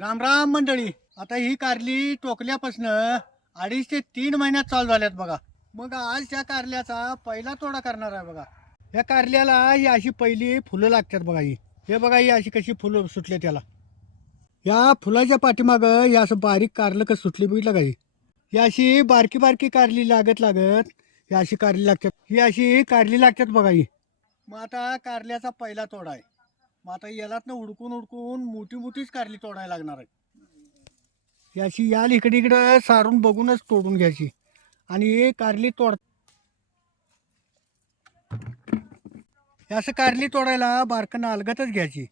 राम राम मंडळी. आता ही कारली टोकल्यापासनं अडीच ते तीन महिन्यात चालू झाल्यात बघा. मग आज त्या कारल्याचा पहिला तोडा करणार आहे बघा. या कारल्याला ही अशी पहिली फुलं लागतात बघा ही. हे बघा ही अशी कशी फुलं सुटले त्याला. या फुलाच्या पाठीमागं हे असं बारीक कारलं कसं सुटली बघितलं का ही? ही अशी बारकी बारकी कारली लागत लागत ही अशी कारली लागतात. ही अशी कारली लागतात बघा ही. मग आता कारल्याचा पहिला तोडा आहे. मग आता यालात ना उडकून उडकून मोठी मोठीच कारली तोडायला लागणार आहे याची याल इकडे इकडं सारून बघूनच तोडून घ्यायची. आणि हे कारली तोड असं कारली तोडायला बारकं अलगतच घ्यायची.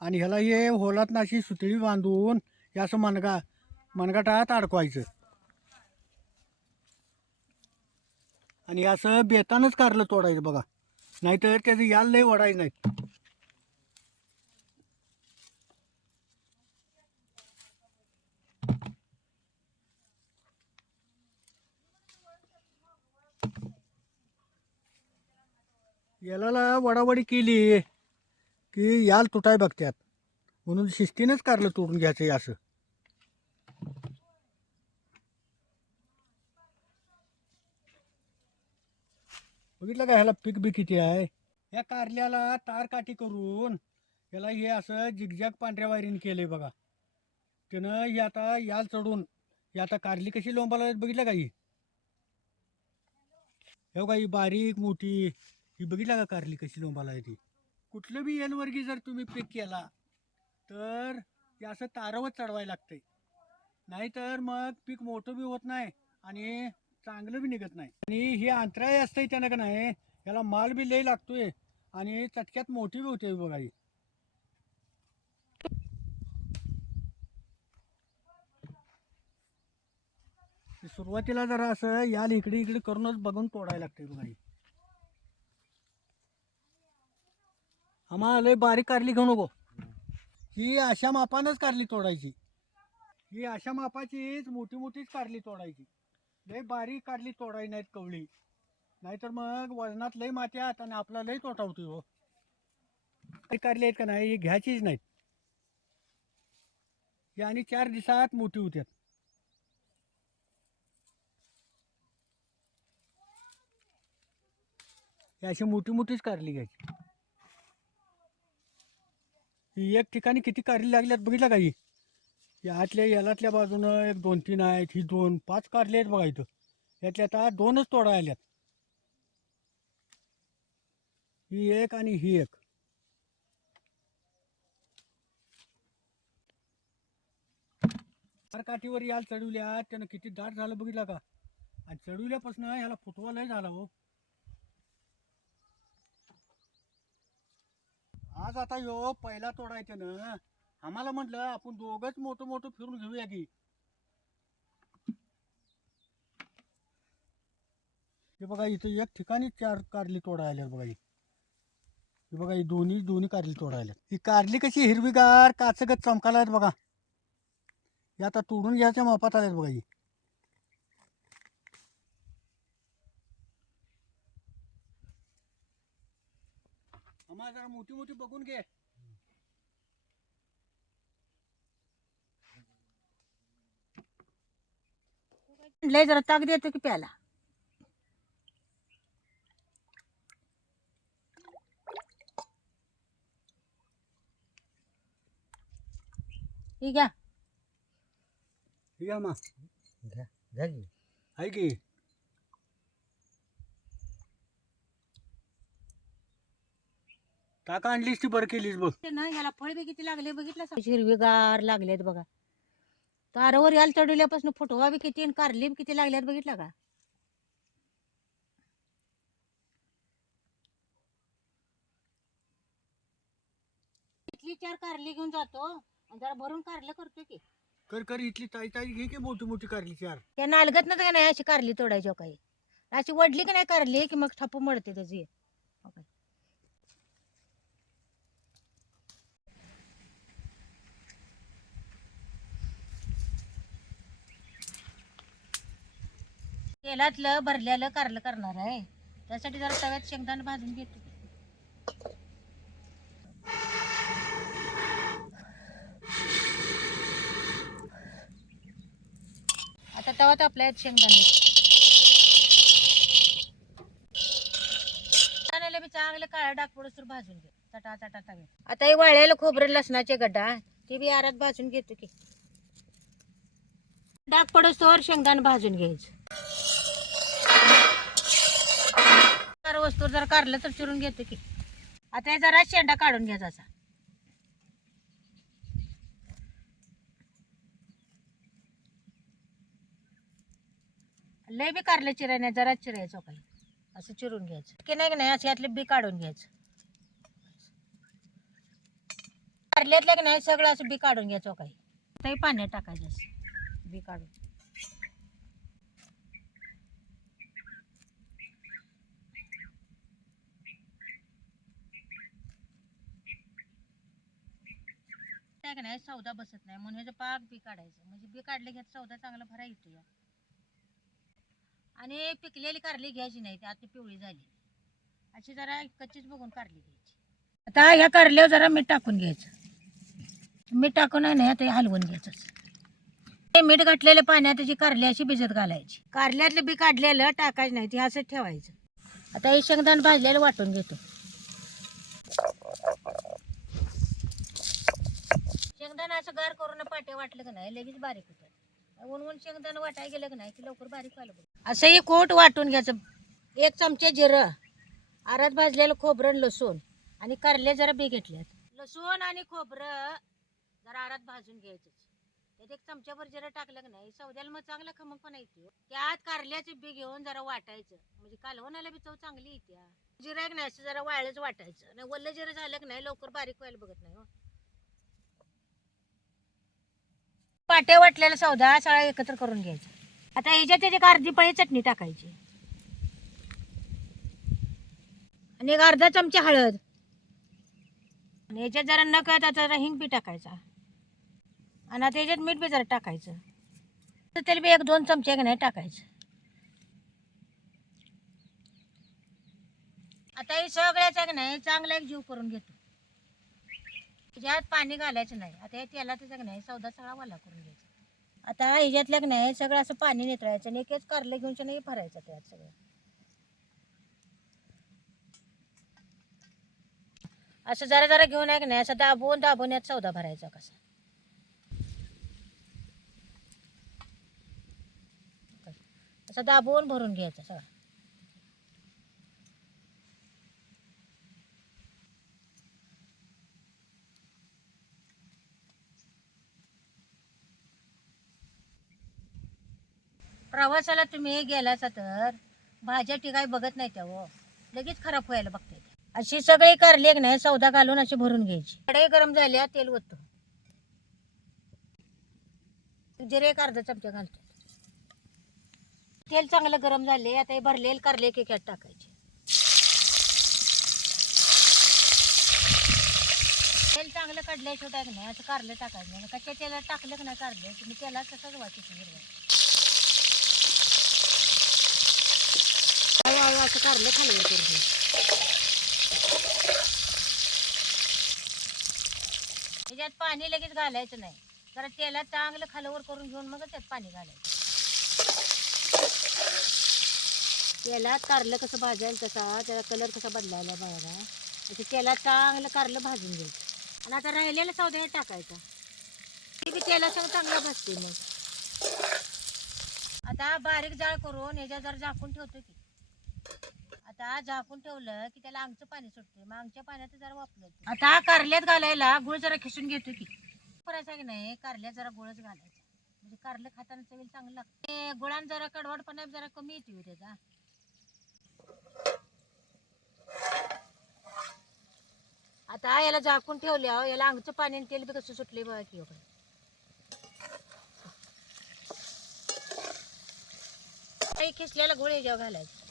आणि ह्याला हे होलात ना अशी सुतळी बांधून हे असं मनगा मनगाटात अडकवायचं. आणि असं बेतानच कारलं तोडायचं बघा. नाहीतर त्याचं याल लय वडायचं नाही. याला वडावडी केली की याल तुटाय बघत्यात. म्हणून शिस्तीनंच कारलं तोडून घ्यायचं हे असं. बघितलं का ह्याला पीक बी किती आहे? या कारल्याला तार काठी करून याला हे असं जिगजॅग पांढऱ्या वायरीने केलंय बघा. त्यानं हे आता याल चढून हे आता कारली कशी लोंबाला बघितलं का ही? हे ही बारीक मोठी ही बघितला का कारली कशी लोंबाला आहे ती? कुठलं बी एलवर्गी जर तुम्ही पीक केला तर ते असं तारवत चढवायला लागतंय. नाहीतर मग पीक मोठं बी होत नाही आणि चांगलं बी निघत नाही. आणि हे अंतराय असतंय त्यानं का नाही याला माल बी लई लागतोय आणि चटक्यात मोठी बी होते बघा ही. सुरुवातीला जरा असं याल इकडे इकडे करूनच बघून तोडायला लागतंय बघा आम्हाला लय बारीक कारली घेऊ नको. ही अशा मापानच कारली तोडायची. ही अशा मापाचीच मोठी मोठीच कारली तोडायची. लय बारीक कारली तोडाय नाहीत कवळी. नाहीतर मग वजनात लय मात्यात आणि आपला लय तोटा होती हो. काही कारली आहेत का नाही ही घ्यायचीच नाहीत. ही आणि चार दिवसात मोठी होत्यात. ही अशी मोठी मोठीच कारली घ्यायची. ही एक ठिकाणी किती कारली लागल्यात बघितलं का ही? या आतल्या यालातल्या बाजूनं एक दोन तीन आहेत ही दोन पाच कारले आहेत बघा इथं. यातल्या आता दोनच तोडा आल्यात. ही एक आणि ही एक. काठीवर याल चढवल्या त्यानं किती दाट झालं बघितलं का? आणि चढवल्यापासून ह्याला फुटवा लय झाला हो. आज आता यो पहिला तोडायचं ना आम्हाला म्हटलं आपण दोघच मोठं मोठं फिरून घेऊया की. हे बघा इथं एक ठिकाणी चार कारली तोडा बघा हे. बघा ही दोन्ही दोन्ही कारली तोडा ही कारली कशी हिरवीगार काचगत चमकायला आहेत बघा. हे आता तोडून घ्यायच्या मापात आल्यात बघा ही. आम्हाला जरा मोठी मोठी बघून घे. लय जरा ताक देतो की प्याला ठीक आहे हे घ्या मा. घ्या घ्या की. आहे की? टाका आणलीस ती बरं केलीस बघ. ते ना ह्याला फळ बी किती लागले बघितलं का? हिरवीगार लागलेत बघा. तारावर याल चढवल्यापासून फुटवा बी किती आणि कारली बी किती लागल्यात बघितलं का? इथली चार कारली घेऊन जातो. आणि जरा भरून कारलं करतो की. कर कर इथली ताई ताई घे की मोठी मोठी कारली चार. त्या नालगत ना नाही अशी कारली तोडायची हो काही? अशी वडली की नाही कारली की मग ठप्पू मळते त्याची? तेलातलं भरलेलं कारलं करणार आहे. त्यासाठी जरा तव्यात शेंगदाणा भाजून घेतो. तवात आपल्या आहेत शेंगदाणे. शेंगदाण्याला बी चांगलं काळा डाग भाजून घे. चटा चटा तवे आता हे वाळलेलं खोबरं लसणाचे गड्डा ते बी आरात भाजून घेतो की. डाग शेंगदाण भाजून घ्यायचं. वस्तू जर काढलं तर चिरून घेतो की. आता हे जरा शेंडा काढून घ्यायचा असा लय बी कारलं चिराय जरा चिरायचं काही. असं चिरून घ्यायचं. की नाही की नाही असं यातले बी काढून घ्यायचं. कारल्यातलं की नाही सगळं असं बी काढून घ्यायचं काही. ते पाण्यात टाकायचं असं. बी काढून. आहे का नाही सौदा बसत नाही. म्हणून ह्याचं पाक बी काढायचं. म्हणजे बी काढले घ्यायचं सौदा चांगला भरा येतो या. आणि पिकलेली कारली घ्यायची नाही ती आता पिवळी झाली. अशी जरा कच्चीच बघून कारली घ्यायची. आता ह्या कारल्यावर जरा मीठ टाकून घ्यायचं. मीठ टाकून आहे ना आता हलवून घ्यायचं ते मीठ घातलेल्या पाण्यात त्याची कारली अशी भिजत घालायची. कारल्यातलं बी काढलेलं टाकायचं नाही ते असंच ठेवायचं. आता हे शेंगदाण भाजलेलं वाटून घेतो. शेंगदाणा असं गार करून पाट्या वाटलं का नाही लगेच बारीक होतं ऊन ऊन शेंगदाणा वाटायला गेलं का नाही की लवकर बारीक व्हायला बघ. असं हे कोट वाटून घ्यायचं. एक चमचे जिरं आरात भाजलेलं खोबरं लसूण आणि कारले जरा बी घेतल्यात. लसूण आणि खोबरं जरा आरात भाजून घ्यायचं त्यात एक चमच्याभर जिरं टाकलं का नाही सौद्याला मग चांगला खमंग पण येते त्यात कारल्याचे बी घेऊन जरा वाटायचं. म्हणजे कालवणाला बी चव चांगली येते जिरा एक नाही असं जरा वाळच वाटायचं. नाही वल्ल जिरं झालं की नाही लवकर बारीक व्हायला बघत नाही हो. पाट्या वाटलेला सौदा सगळा एकत्र करून घ्यायचा. आता ह्याच्यात त्याची अर्धी पळी चटणी टाकायची. आणि एक अर्धा चमचा हळद. आणि ह्याच्यात जरा न कळता जरा हिंग बी टाकायचा. आणि आता ह्याच्यात मीठ बी जरा टाकायचं. तर त्याला बी एक दोन चमचे का नाही टाकायचं. आता हे सगळ्याच का नाही चांगला एक जीव करून घेतो. ज्यात पाणी घालायचं नाही. आता हे तेलात नाही सौदा सगळा वाला करून घ्यायचा. आता ह्याच्यातल्या की नाही सगळं असं पाणी नितळायचं आणि एकच कारलं घेऊन नाही भरायचं त्यात सगळं. असं जरा जरा घेऊन आहे की नाही असं दाबून दाबून यात सौदा भरायचा कसा. असं दाबून भरून घ्यायचं सगळं. प्रवासाला तुम्ही गेलासा तर भाज्या टिकाय बघत नाही त्या हो. लगेच खराब व्हायला बघते अशी सगळी कारली एक नाही सौदा घालून अशी भरून घ्यायची. कढई गरम झाल्या तेल ओततो. जिरे एक अर्धा चमचा घालतो. तेल चांगलं गरम झाले आता हे भरलेले कारले एक एकात टाकायचे. तेल चांगलं काढल्याशिवाय टाक नाही असं कारलं टाकायचं नाही. कच्च्या तेलात टाकलं की नाही कारलं तुम्ही तेलात तसंच वाचायचं हिरवं. असं कारलं खालीवर करून त्याच्यात पाणी लगेच घालायचं नाही. जरा तेला चांगलं खालवर करून घेऊन मग त्यात पाणी घालायचं. तेलात कारलं कसं भाजायला तसा त्याला कलर कसा बदलायला बघा. असं तेलात चांगलं कारलं भाजून घ्यायचं. आणि आता राहिलेलं सौद्या टाकायचा. ते बी सगळं चांगलं भाजते मग. आता बारीक जाळ करून याच्या जरा झाकून ठेवतो की. आता झाकून ठेवलं की त्याला अंगचं पाणी सुटते मग अंगच्या पाण्यात जरा वापरत आता कारल्यात घालायला गुळ जरा खिसून घेतो की. करायचा की नाही? कारल्यात जरा गुळच घालायचा. म्हणजे कारलं खाताना चवील चांगलं लागतं गुळान जरा कडवडपणा जरा कमी येते त्याचा आता याला झाकून ठेवल्या याला अंगचं पाणी आणि तेल बी कसं सुटले बघा की हो. काही खिसलेला गुळ याच्यावर घालायचा.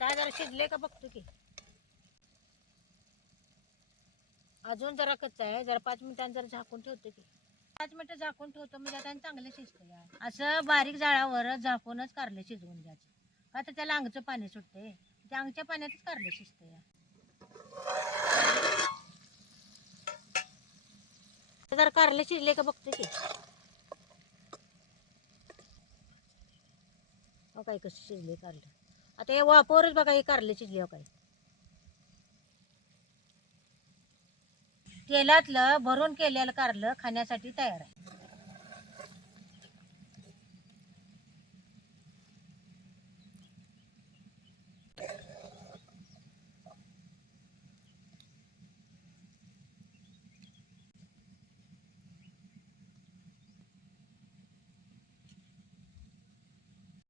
आता जरा शिजले का बघतो की. अजून जरा कच्चा आहे जरा पाच मिनिटांनी जरा झाकून ठेवतो की. पाच मिनिटं झाकून ठेवतो म्हणजे आता चांगलं शिजतं असं बारीक जाळावर झाकूनच कारले शिजवून घ्यायचं. का तर त्याला अंगचं पाणी सुटते त्या अंगच्या पाण्यातच कारले शिजतं या जर कारले शिजले का बघते की. हो, काय कसं शिजले कारलं. आता हे वापरच बघा हे कारलं शिजले हो काय. तेलातलं भरून केलेलं कारलं खाण्यासाठी तयार आहे.